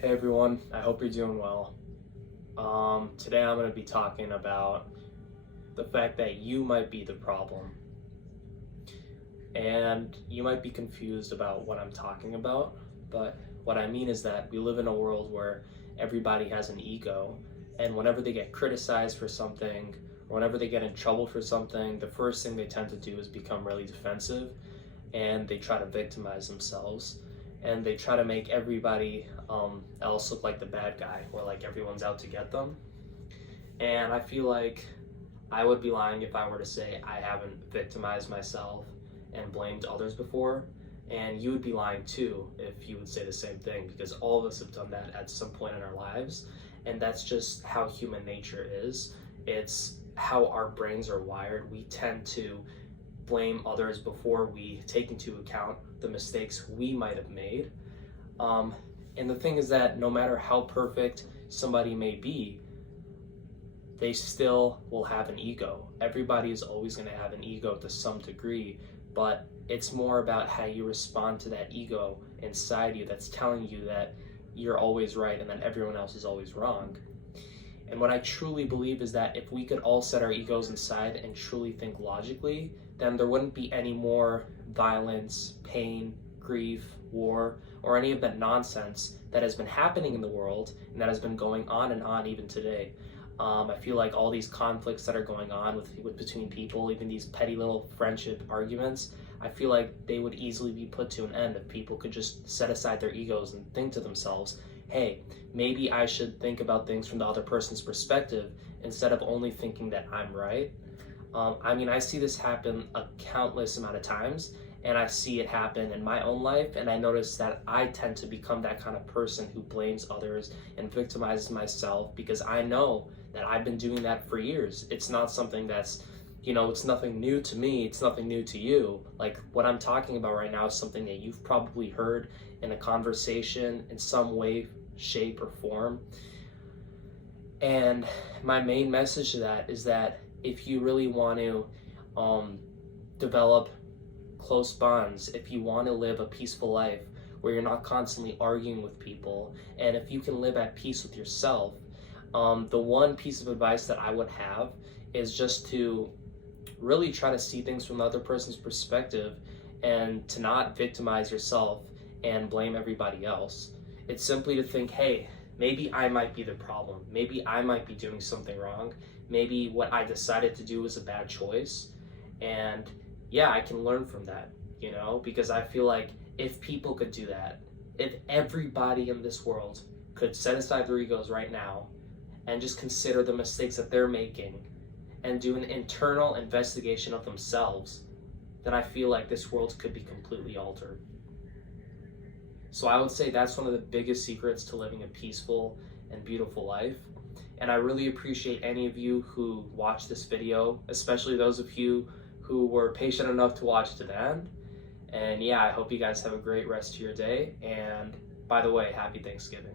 Hey everyone, I hope you're doing well. Today I'm going to be talking about the fact that you might be the problem. And you might be confused about what I'm talking about, but what I mean is that we live in a world where everybody has an ego, and whenever they get criticized for something, or whenever they get in trouble for something, the first thing they tend to do is become really defensive, and they try to victimize themselves, and they try to make everybody else look like the bad guy, or like everyone's out to get them. And I feel like I would be lying if I were to say I haven't victimized myself and blamed others before. And you would be lying too if you would say the same thing, because all of us have done that at some point in our lives. And that's just how human nature is. It's how our brains are wired. We tend to blame others before we take into account the mistakes we might have made. And the thing is that no matter how perfect somebody may be, they still will have an ego. Everybody is always going to have an ego to some degree, but it's more about how you respond to that ego inside you that's telling you that you're always right and that everyone else is always wrong. And what I truly believe is that if we could all set our egos aside and truly think logically, then there wouldn't be any more violence, pain, grief, war, or any of that nonsense that has been happening in the world and that has been going on and on even today. I feel like all these conflicts that are going on with between people, even these petty little friendship arguments, I feel like they would easily be put to an end if people could just set aside their egos and think to themselves, hey, maybe I should think about things from the other person's perspective instead of only thinking that I'm right. I see this happen a countless amount of times, and I see it happen in my own life, and I notice that I tend to become that kind of person who blames others and victimizes myself because I know that I've been doing that for years. It's not something that's, it's nothing new to me, it's nothing new to you. Like what I'm talking about right now is something that you've probably heard in a conversation in some way, shape, or form. And my main message to that is that if you really want to develop close bonds, if you want to live a peaceful life where you're not constantly arguing with people, and if you can live at peace with yourself, the one piece of advice that I would have is just to really try to see things from the other person's perspective and to not victimize yourself and blame everybody else. It's simply to think, hey, maybe I might be the problem. Maybe I might be doing something wrong. Maybe what I decided to do was a bad choice. And yeah, I can learn from that, because I feel like if people could do that, if everybody in this world could set aside their egos right now and just consider the mistakes that they're making and do an internal investigation of themselves, then I feel like this world could be completely altered. So I would say that's one of the biggest secrets to living a peaceful and beautiful life. And I really appreciate any of you who watched this video, especially those of you who were patient enough to watch to the end. And yeah, I hope you guys have a great rest of your day. And by the way, happy Thanksgiving.